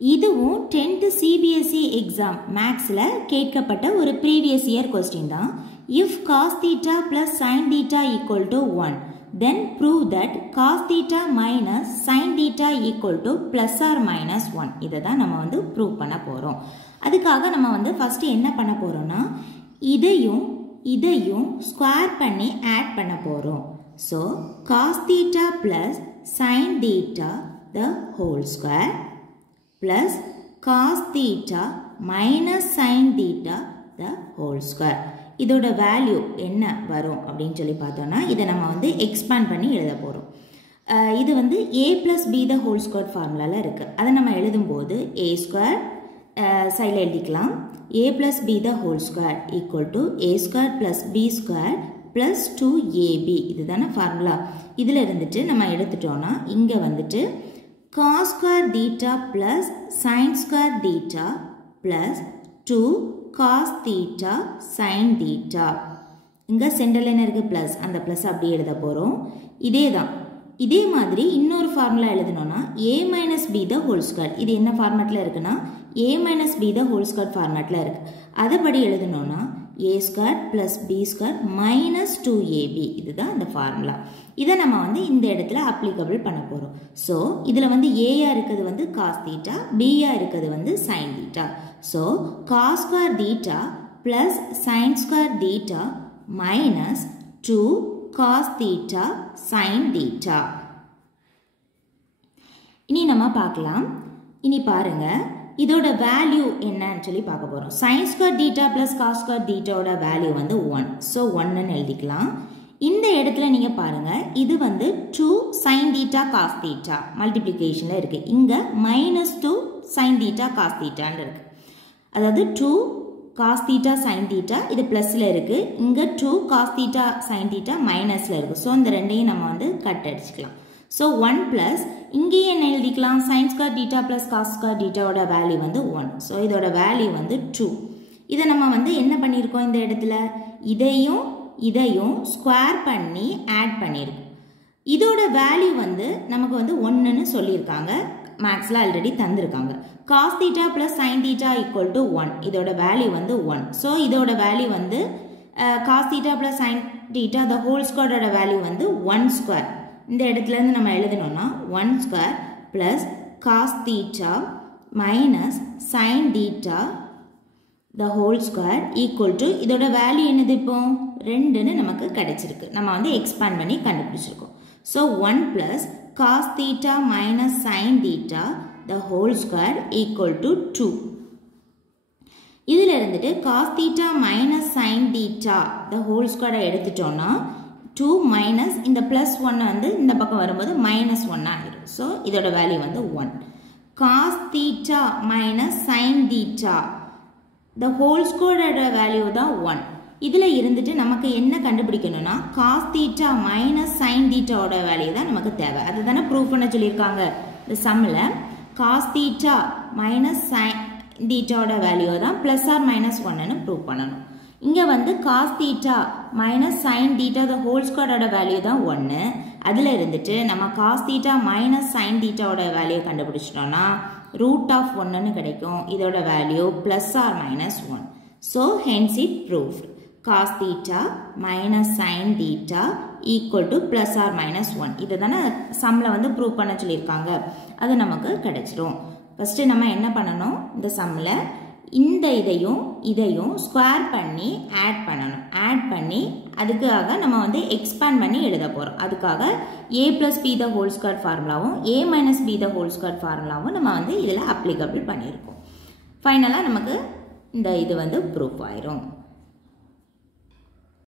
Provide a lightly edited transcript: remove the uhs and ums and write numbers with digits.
இதுவும் 10th CBSE exam மேக்ஸில் கேட்கப்பட்ட ஒரு ப்ரீவியஸ் இயர் கொஸ்டின் தான். If cos theta plus sine theta equal to 1 then prove that cos theta minus sin theta equal to plus or minus 1. இதை தான் நம்ம வந்து ப்ரூவ் பண்ண போகிறோம். அதுக்காக நம்ம வந்து ஃபஸ்ட்டு என்ன பண்ண போகிறோம்னா இதையும் ஸ்கொயர் பண்ணி ஆட் பண்ண போகிறோம். So cos theta plus sin theta the whole square plus cos theta minus sin theta the whole square. இதோட வேல்யூ என்ன வரும் அப்படின்னு சொல்லி பார்த்தோம்னா இதை நம்ம வந்து எக்ஸ்பேண்ட் பண்ணி எழுத போகிறோம். இது வந்து a plus b the whole square ஃபார்முலாவில் இருக்குது. அதை நம்ம எழுதும்போது a square சைடில் எழுதிக்கலாம். a plus b the whole square equal to a square plus b square plus 2ab. இதுதானே ஃபார்முலா. இதில் இருந்துட்டு நம்ம எடுத்துட்டோம்னா இங்கே வந்துட்டு cos square theta plus sin square theta plus 2 cos theta sin theta. இங்கே சென்டரில் என்ன இருக்குது ப்ளஸ், அந்த ப்ளஸ் அப்படியே எழுத போகிறோம். இதே மாதிரி இன்னொரு ஃபார்முலா எழுதணும்னா a minus b the whole square. இது என்ன ஃபார்மேட்டில் இருக்குன்னா a minus b the whole square ஃபார்மேட்டில் இருக்குது. அதைப்படி எழுதணும்னா a square plus b square minus 2ab. இதுதான் அந்த ஃபார்முலா. இதை நம்ம வந்து இந்த இடத்துல அப்ளிகபிள் பண்ண போகிறோம். ஸோ இதில் வந்து ஏயா இருக்கிறது வந்து காஸ் தீட்டா, பியா இருக்கிறது வந்து sine theta. So cos square theta plus sine square theta minus 2 cos theta sine theta. இனி நம்ம பார்க்கலாம். இனி பாருங்க இதோட வேல்யூ என்னன்னு சொல்லி பார்க்க போகிறோம். Sine square theta plus cos square தீட்டாவோட வேல்யூ வந்து 1. ஸோ 1ன்னு எழுதிக்கலாம். இந்த இடத்துல நீங்கள் பாருங்கள் இது வந்து 2 sin theta cos theta மல்டிப்ளிகேஷனில் இருக்குது. இங்கே -2 sin theta cos thetaன்னு இருக்குது. அதாவது 2 cos theta sin theta இது ப்ளஸில் இருக்குது. இங்கே 2 cos theta sin theta மைனஸில் இருக்குது. ஸோ இந்த ரெண்டையும் நம்ம வந்து கட் அடிச்சுக்கலாம். ஸோ 1 ப்ளஸ் இங்கேயே என்ன எழுதிக்கலாம் sin square theta plus cos square thetaவோட வேல்யூ வந்து 1. ஸோ இதோட வேல்யூ வந்து 2. இதை நம்ம வந்து என்ன பண்ணியிருக்கோம் இந்த இடத்துல இதையும் ஸ்கொயர் பண்ணி ஆட் பண்ணியிருக்கோம். இதோட வேல்யூ வந்து நமக்கு வந்து 1ன்னு சொல்லியிருக்காங்க. மேக்ஸில் ஆல்ரெடி தந்திருக்காங்க. cos theta plus sin theta equal to 1. இதோட வேல்யூ வந்து 1. ஸோ இதோட வேல்யூ வந்து cos theta plus sin theta the whole squareோட வேல்யூ வந்து 1 ஸ்கொயர். இந்த இடத்துலேருந்து நம்ம எழுதணும்னா 1 square plus cos theta minus sin theta the whole square equal to இதோட வேல்யூ என்னது இப்போ 2ன்னு நமக்கு கிடைச்சிருக்கு. நம்ம வந்து எக்ஸ்பேண்ட் பண்ணி கண்டுபிடிச்சிருக்கோம். So 1 plus cos theta minus sin theta the whole square equal to 2. இதில் இருந்துட்டு cos theta minus sin theta the whole square எடுத்துட்டோம்னா 2 மைனஸ் இந்த ப்ளஸ் 1 வந்து இந்த பக்கம் வரும்போது -1 ஆகிடும். ஸோ இதோட வேல்யூ வந்து 1. cos theta minus sin theta the whole squareோட வேல்யூ தான் 1. இதில் இருந்துட்டு நமக்கு என்ன கண்டுபிடிக்கணும்னா cos theta minus sin thetaவோட வேல்யூ தான் நமக்கு தேவை. அதுதானே ப்ரூவ் பண்ண சொல்லியிருக்காங்க இந்த சம்மில். cos theta minus sin thetaவோட வேல்யூ தான் ப்ளஸ் ஆர் -1ன்னு ப்ரூவ் பண்ணணும். இங்கே வந்து cos theta minus sin theta the whole squareோட வேல்யூ தான் 1. அதில் இருந்துட்டு நம்ம cos theta minus sin thetaவோட வேல்யூ கண்டுபிடிச்சிட்டோம்னா √1ன்னு கிடைக்கும். இதோட value plus or -1. So hence it proved. cos theta minus sin theta equal to plus or minus 1. இதை தானே சம்மில் வந்து ப்ரூவ் பண்ண சொல்லியிருக்காங்க. அது நமக்கு கிடைச்சிரும். ஃபஸ்ட்டு நம்ம என்ன பண்ணணும் இந்த சம்மில் இந்த இதையும் ஸ்கொயர் பண்ணி ஆட் பண்ணணும். ஆட் பண்ணி அதுக்காக நம்ம வந்து எக்ஸ்பேண்ட் பண்ணி எழுத போகிறோம். அதுக்காக a plus b the whole square ஃபார்முலாவும் a minus b the whole square ஃபார்முலாவும் நம்ம வந்து இதில் அப்ளிகபிள் பண்ணியிருக்கோம். ஃபைனலாக நமக்கு இந்த இது வந்து ப்ரூஃப் ஆயிரும்.